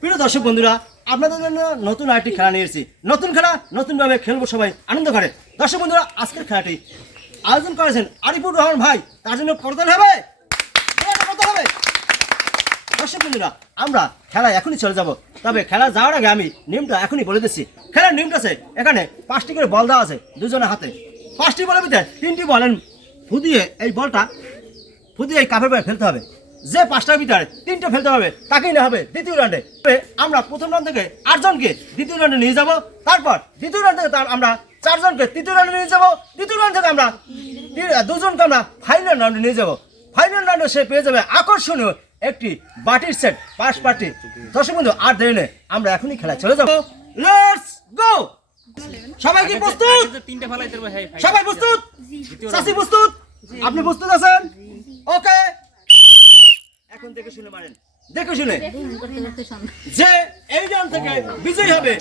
প্রিয় দর্শক বন্ধুরা, আপনাদের জন্য নতুন আরেকটি খেলা নিয়ে এসেছি। নতুন খেলা, নতুনভাবে খেলব সবাই, আনন্দ করে। দর্শক বন্ধুরা, আজকের খেলাটি আয়োজন করেছেন আরিফুর রহমান ভাই। তার জন্য করতেল হবে। হবে। দর্শক বন্ধুরা, আমরা খেলা এখনই চলে যাব। তবে খেলা যাওয়ার আগে আমি নিয়মটা এখনই বলে দিচ্ছি। খেলার নিয়মটা আছে, এখানে পাঁচটি করে বল দেওয়া আছে দুজনের হাতে। পাঁচটি বলের ভিতরে তিনটি বলেন ফুদিয়ে এই বলটা, ফুদিয়ে এই কাপের বাইরে ফেলতে হবে। যে পাঁচটার ভিতরে তিনটে ফেলতে হবে তাকেই না হবে দ্বিতীয় রাউন্ডে আমরা প্রথম রাউন্ড থেকে আটজনকে দ্বিতীয় রাউন্ডে নিয়ে যাব তারপর দ্বিতীয় রাউন্ড থেকে তার আমরা চারজনকে তৃতীয় রাউন্ডে নিয়ে যাব দ্বিতীয় রাউন্ড থেকে আমরা দুজনকে আমরা ফাইনাল রাউন্ডে নিয়ে যাব। ফাইনাল রাউন্ডে সে পেয়ে যাবে আকর্ষণীয় একটি বাটির সেট পাঁচ পার্টি দর্শক বন্ধু আর দেরি নেই আমরা এখনই খেলায় চলে যাব। লেটস গো সবাই কি প্রস্তুত? তিনটে ফেলাই দেবো হ্যাঁ সবাই প্রস্তুত? চাষি প্রস্তুত? আপনি প্রস্তুত আছেন? ওকে এখন দেখে শুনে মারেন। দেখে শুনে। যে এই রান থেকে বিজয়ী হবে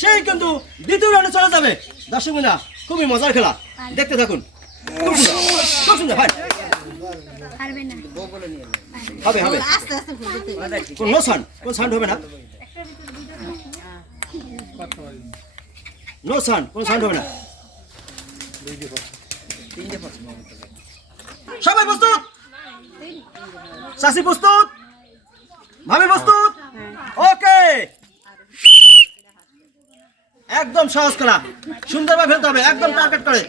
সেই কিন্তু দ্বিতীয় রানে চলে যাবে। দর্শক বন্ধুরা খুবই মজার খেলা। দেখতে থাকুন। খুব সুন্দর। হয় হবে হবে। কোন নো সাউন্ড কোন সাউন্ড হবে না? নো সাউন্ড কোন সাউন্ড হবে না সবাই প্রস্তুত চাষি প্রস্তুত? ভাবি প্রস্তুত? ওকে। একদম সহজ করা। সুন্দরভাবে ফেলতে হবে একদম টার্গেট করে।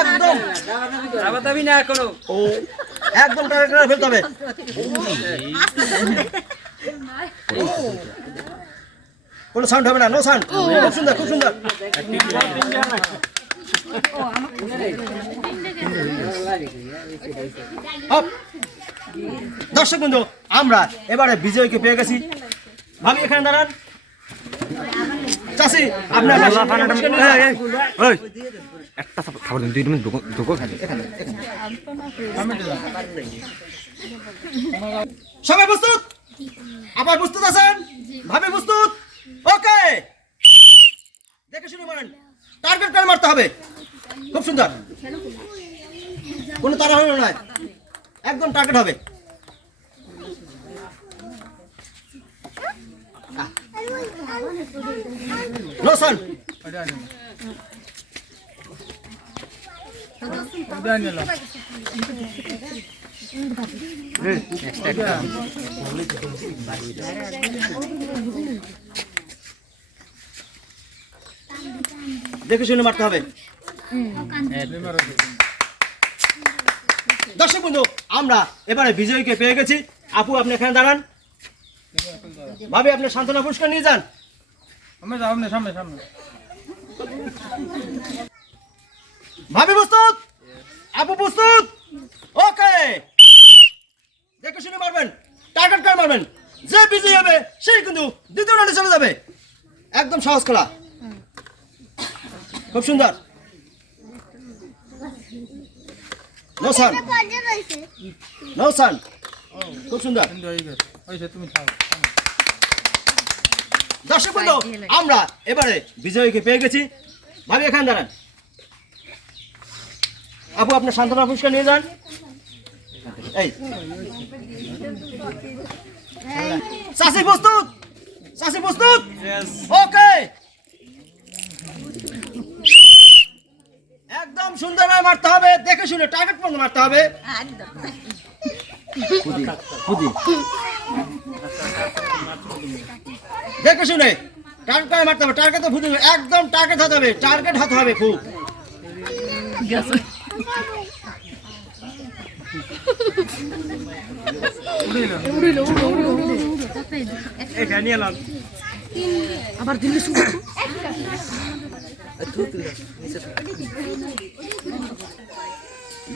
একদম। দাবি না কোনো ও একদম টার্গেট করে ফেলতে হবে। কোনো সাউন্ড হবে না নো সাউন্ড খুব সুন্দর খুব সুন্দর. দর্শক বন্ধু আমরা এবারে বিজয়কে পেয়ে গেছি। ভাবি এখানে দাঁড়ান। চাষি আপনার একটা খাবার দিন দুই মিনিট ঢুকো সবাই প্রস্তুত? আবার প্রস্তুত আছেন? ভাবি প্রস্তুত? ওকে। দেখে শুনে মারেন। টার্গেট করে মারতে হবে। খুব সুন্দর। কোনো তাড়াহুড়ো নয়। একদম টার্গেট হবে। নো সান দেখে শুনে মারতে হবে। দর্শক বন্ধু আমরা এবারে বিজয়ীকে পেয়ে গেছি। আপু আপনি এখানে দাঁড়ান। ভাবি আপনি সান্ত্বনা পুরস্কার নিয়ে যান। সামনে সামনে ভাবি প্রস্তুত? আপু প্রস্তুত? ওকে। দেখে শুনে মারবেন টার্গেট করে মারবেন। যে বিজয়ী হবে সেই কিন্তু দ্বিতীয় রাউন্ডে চলে যাবে। একদম সহজ খেলা। খুব সুন্দর। নো সান নো সান খুব সুন্দর। তুমি খাও দর্শক বন্ধু আমরা এবারে বিজয়ীকে পেয়ে গেছি। ভাবি এখানে দাঁড়ান। আপু আপনার সান্ত্বনা পুরস্কার নিয়ে যান। এই। চাষি প্রস্তুত। চাষি প্রস্তুত। ওকে একদম মারতে হবে দেখে শুনে টার্গেট পর্যন্ত মারতে হবে? দেখে শুনে টার্গেট করে মারতে হবে? টার্গেট তো ফুটে একদম টার্গেট হতে হবে টার্গেট হতে হবে খুব।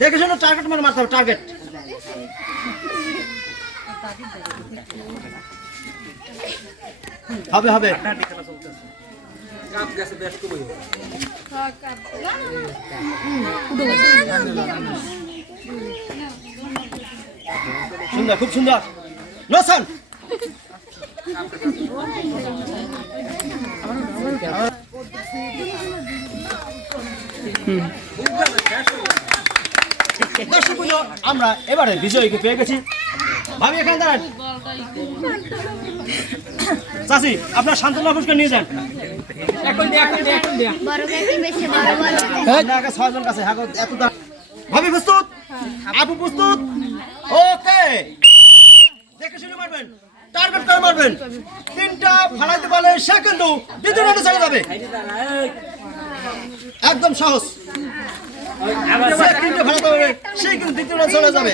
দেখে শুনে টার্গেট মানে মারতে টার্গেট হবে হবে। সুন্দর খুব সুন্দর। নসান দর্শক বন্ধু, আমরা এবারে বিজয়ীকে পেয়ে গেছি। ভাবি, এখানে দাঁড়ান। চাচি, আপনার সান্ত্বনা পুরস্কার নিয়ে যান। ভাবি, প্রস্তুত? আপু প্রস্তুত? ওকে। দেখে শুনে মারবেন, টার্গেট করে মারবেন। তিনটা ফালাইতে পারলে সে কিন্তু দ্বিতীয় রাউন্ডে চলে যাবে। একদম সহজ যে তিনটা ফালাতে পারবে সে কিন্তু দ্বিতীয় চলে যাবে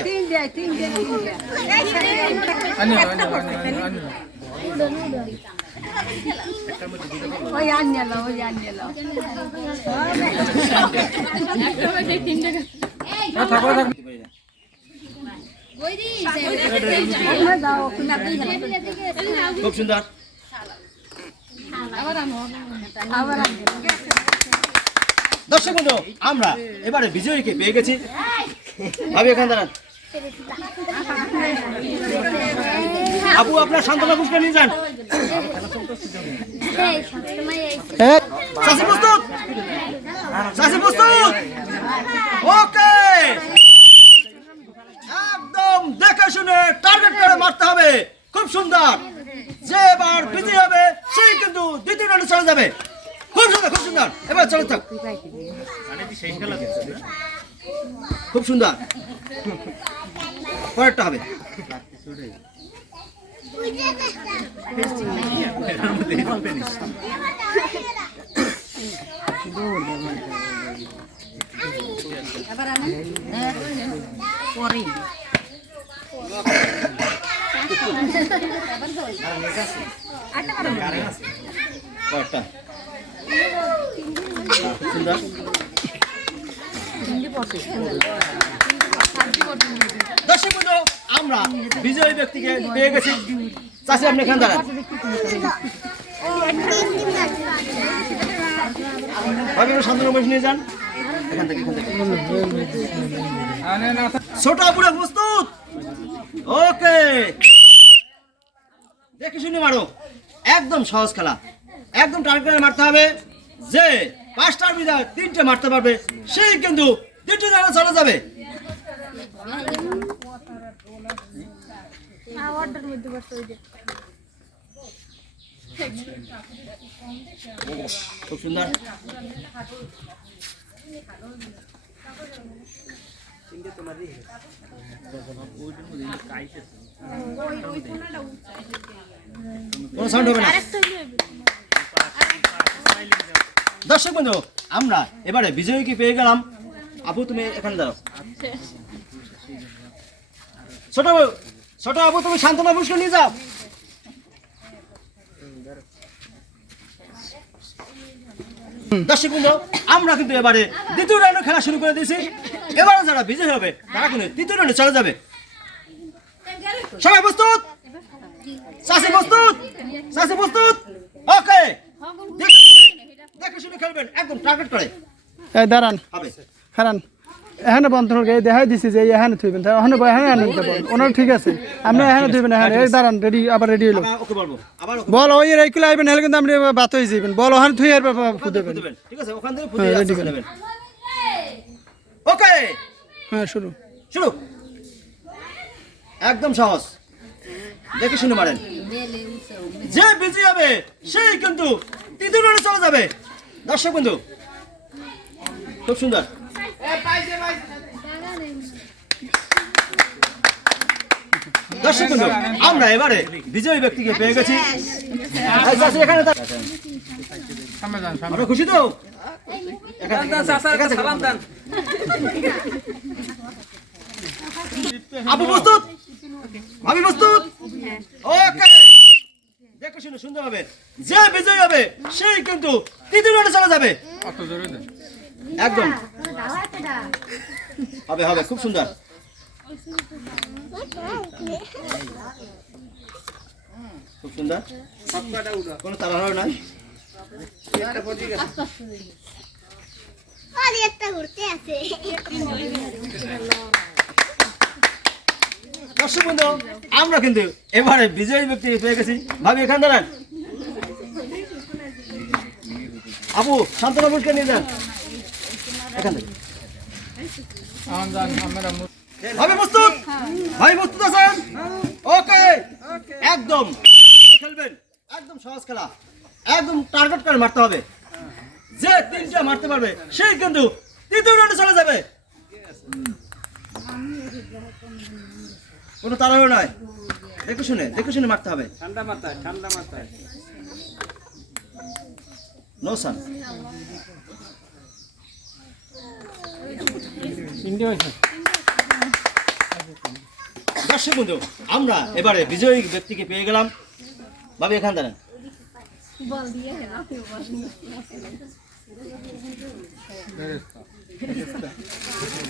খুব সুন্দর আবার আবার দর্শক বন্ধু আমরা এবারে বিজয়ীকে পেয়ে গেছি। ভাবি, এখানে দাঁড়ান। আপু, আপনার সান্ত্বনা পুরস্কার নিয়ে যান। চাষি প্রস্তুত? প্রস্তুত? ওকে। একদম দেখে শুনে টার্গেট করে মারতে হবে। খুব সুন্দর। যে এবার বিজয়ী হবে, সেই কিন্তু দ্বিতীয় রাউন্ডে চলে যাবে। সুন্দর। এবার চলে থাক। খুব সুন্দর। পরেরটা হবে। পরেরটা। সুন্দর দর্শক আমরা বিজয়ী ব্যক্তিকে পেয়ে গেছি। চাষি আপনি এখানে দাঁড়ান। একটু বসে নিয়ে যান। ছোট আপুরে প্রস্তুত। ওকে। দেখে শুনে মারো। একদম সহজ খেলা। একদম টার্গেট মারতে হবে। যে পাঁচটার বিদায় তিনটে মারতে পারবে সেই কিন্তু তিনটে জায়গা চলে যাবে। হবে না। দর্শক বন্ধু আমরা এবারে বিজয়ীকে পেয়ে গেলাম। আপু তুমি এখানে দাঁড়াও। ছোট বাবু, ছোট আপু তুমি শান্তনা পুরস্কার নিয়ে যাও। দর্শক বন্ধু আমরা কিন্তু এবারে দ্বিতীয় রাউন্ডে খেলা শুরু করে দিয়েছি। এবারে যারা বিজয় হবে তারা কিন্তু তৃতীয় রাউন্ডে চলে যাবে। সবাই প্রস্তুত? চাষি প্রস্তুত? চাষি প্রস্তুত? ওকে। দেখে শুনে- খেলবেন একদম টার্গেট করে। এই দাঁড়ান হবে। এখানে বন্ধ হোক এই দেখাই দিছি যে এখানে থইবেন। ওখানে এখানে আনেন ওনার ঠিক আছে। আপনি এখানে থইবেন এখানে। এই দাঁড়ান রেডি আবার রেডি হলো আবার ওকে বলব আবার ওকে বল ওই রাইকুলে আইবেন হলে কিন্তু আপনি বাত হয়ে যাবেন বল ওখানে থুই আর ফুদেবেন ঠিক আছে? ওখান থেকে হ্যাঁ, ফুটিয়ে ready আস্তে করেন। নেবেন। ওকে! হ্যাঁ শুরু। শুরু। একদম সহজ। দেখে শুনে মারেন। যে বিজয়ী হবে সেই কিন্তু চলে যাবে। দর্শক বন্ধু, খুব সুন্দর। দর্শক বন্ধু, আমরা এবারে বিজয়ী ব্যক্তিকে পেয়ে গেছি। সামনে আমরা খুশি তো? আপু, প্রস্তুত? আমি প্রস্তুত? ওকে। দেখে শুনে সুন্দর হবে। যে বিজয়ী হবে সেই কিন্তু তৃতীয় রাউন্ডে চলে যাবে। একদম। হবে হবে খুব সুন্দর। খুব সুন্দর। কোনো তাড়াহুড়ো নাই আরে একটা ঘুরতে আছে। দর্শক বন্ধু, আমরা কিন্তু এবারে বিজয়ী ব্যক্তি পেয়ে গেছি। ভাবি, এখান দাঁড়ান। আপু শান্তনা পুরস্কার নিয়ে যান। এখান থেকে। ভাবি, প্রস্তুত? ভাই প্রস্তুত আছেন? ওকে। একদম। খেলবেন। একদম সহজ খেলা। একদম টার্গেট করে মারতে হবে। যে তিনটা মারতে পারবে, সেই কিন্তু তৃতীয় রাউন্ডে চলে যাবে। কোনো তাড়াহুড়ো নয়। দেখে শুনে দেখে শুনে মারতে হবে। ঠান্ডা মাথায় ঠান্ডা মাথায়। নো সান দর্শক বন্ধু আমরা এবারে বিজয়ী ব্যক্তিকে পেয়ে গেলাম। ভাবি এখান দাঁড়ান। বল দিয়ে হেলাও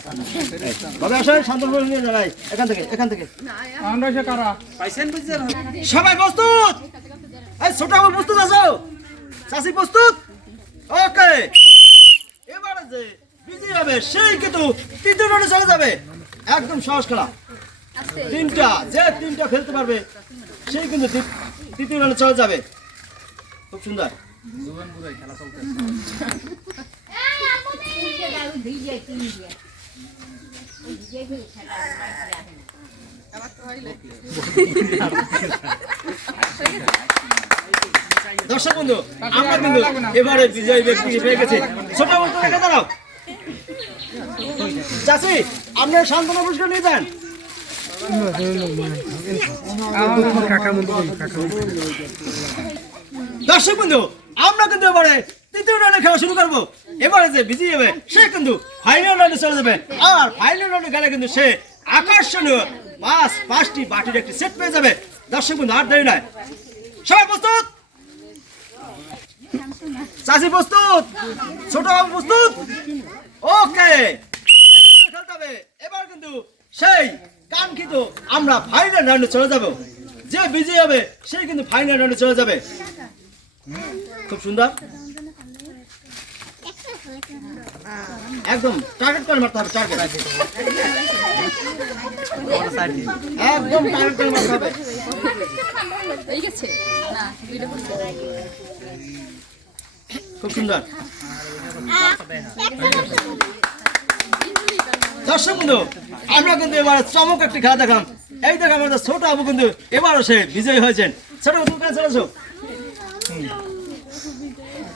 বল দিয়ে ভাবে আসেন শান্তপুর নিয়ে দাঁড়াই এখান থেকে এখান থেকে। আমরা সে কারা? সবাই প্রস্তুত? এই ছোট আমার প্রস্তুত আছো? চাষি প্রস্তুত? ওকে। এবারে যে বিজয়ী হবে সেই কিন্তু তৃতীয় রাউন্ডে চলে যাবে। একদম সহজ খেলা। তিনটা যে তিনটা ফেলতে পারবে সেই কিন্তু তৃতীয় রাউন্ডে চলে যাবে। খুব সুন্দর। দর্শক বন্ধু, আমরা কিন্তু এবারে বিজয়ী ব্যক্তিকে পেয়ে গেছি। ছোট বন্ধু রেখে দাঁড়াও। চাষি আপনার সান্ত্বনা পুরস্কার নিয়ে যান। দর্শক বন্ধু, আমরা কিন্তু এবারে তৃতীয় রাউন্ডে খেলা শুরু করব। এবারে যে বিজয়ী হবে সে কিন্তু ফাইনাল রাউন্ডে চলে যাবে। আর ফাইনাল রাউন্ডে গেলে কিন্তু সে আকর্ষণীয় পাঁচ পাঁচটি বাটির একটি সেট পেয়ে যাবে। দর্শক বন্ধু, আর দেরি নয়। সবাই প্রস্তুত? চাষি প্রস্তুত? ছোট বাবু প্রস্তুত? ওকে এবার কিন্তু সেই কাঙ্ক্ষিত আমরা ফাইনাল রাউন্ডে চলে যাব। যে বিজয়ী হবে সে কিন্তু ফাইনাল রাউন্ডে চলে যাবে। খুব সুন্দর। একদম টার্গেট করে মারতে হবে টার্গেট একদম টার্গেট করে মারতে হবে। হয়ে গেছে? না খুব সুন্দর। দর্শক বন্ধু আমরা কিন্তু এবার চমক একটি খেলা দেখাম এই দেখ আমাদের ছোট আবু কিন্তু এবারও সে বিজয়ী হয়েছেন। ছোট তুমি কেন চলেছো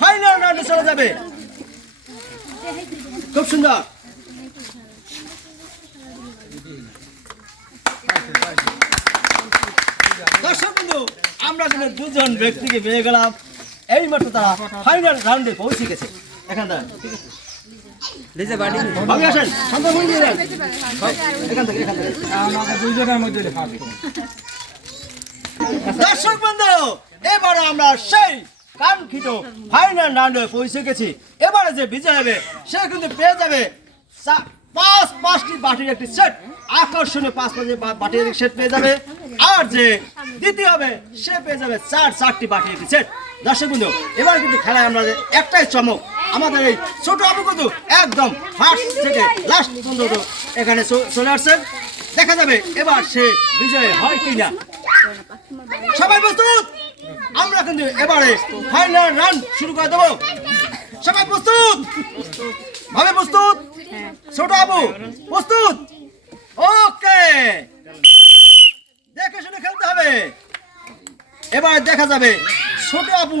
ফাইনাল রাউন্ডে চলে যাবে। খুব সুন্দর। দর্শক বন্ধু, আমরা কিন্তু দুজন ব্যক্তিকে পেয়ে গেলাম। এই মাত্র তারা ফাইনাল রাউন্ডে পৌঁছে গেছে। এখান থেকে। দর্শক বন্ধু, এবারে আমরা সেই কাঙ্ক্ষিত ফাইনাল রাউন্ডে পৌঁছে গেছি। এবারে যে বিজয় হবে, সে কিন্তু পেয়ে যাবে পাঁচ পাঁচটি বাটির একটি সেট আকর্ষণীয় পাঁচ পাঁচটি বাটির একটি সেট পেয়ে যাবে। আর যে দ্বিতীয় হবে, সে পেয়ে যাবে চার চারটি বাটির একটি সেট দর্শক বন্ধু, এবার কিন্তু খেলায় আমরা একটাই চমক, আমাদের এই ছোট আবু কিন্তু একদম ফার্স্ট থেকে লাস্ট পর্যন্ত এখানে চলে আসছেন দেখা যাবে এবার সে বিজয় হয় কিনা। সবাই প্রস্তুত? আমরা কিন্তু এবারে ফাইনাল রান শুরু করে দেবো। সবাই প্রস্তুত? ভাবে প্রস্তুত? ছোট আবু, প্রস্তুত? ওকে। দেখে শুনে খেলতে হবে। এবারে দেখা যাবে ছোট আবু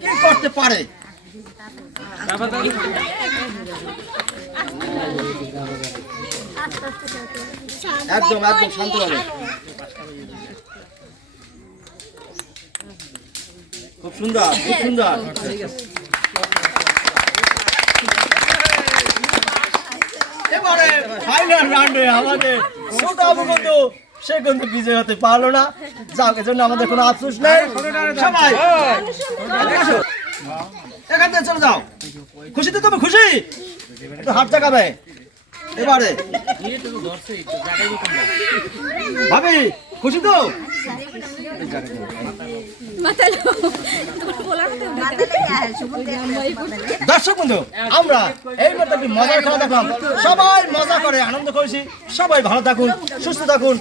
কি করতে পারে। একদম একদম শান্ত হবে। খুব সুন্দর খুব সুন্দর। এবারে ফাইনাল রাউন্ডে আমাদের ছোট সে কিন্তু বিজয় হতে পারল না। যাক, এজন্য আমাদের কোনো আফসোস নেই। সবাই, এখান থেকে চলে যাও। খুশি তো তুমি, খুশি? একটু হাত জাগাবে এবারে। ভাবি খুশি তো? দর্শক বন্ধু, আমরা এই মতো মজার খেলা দেখলাম। সবাই মজা করে, আনন্দ করেছি। সবাই ভালো থাকুন, সুস্থ থাকুন।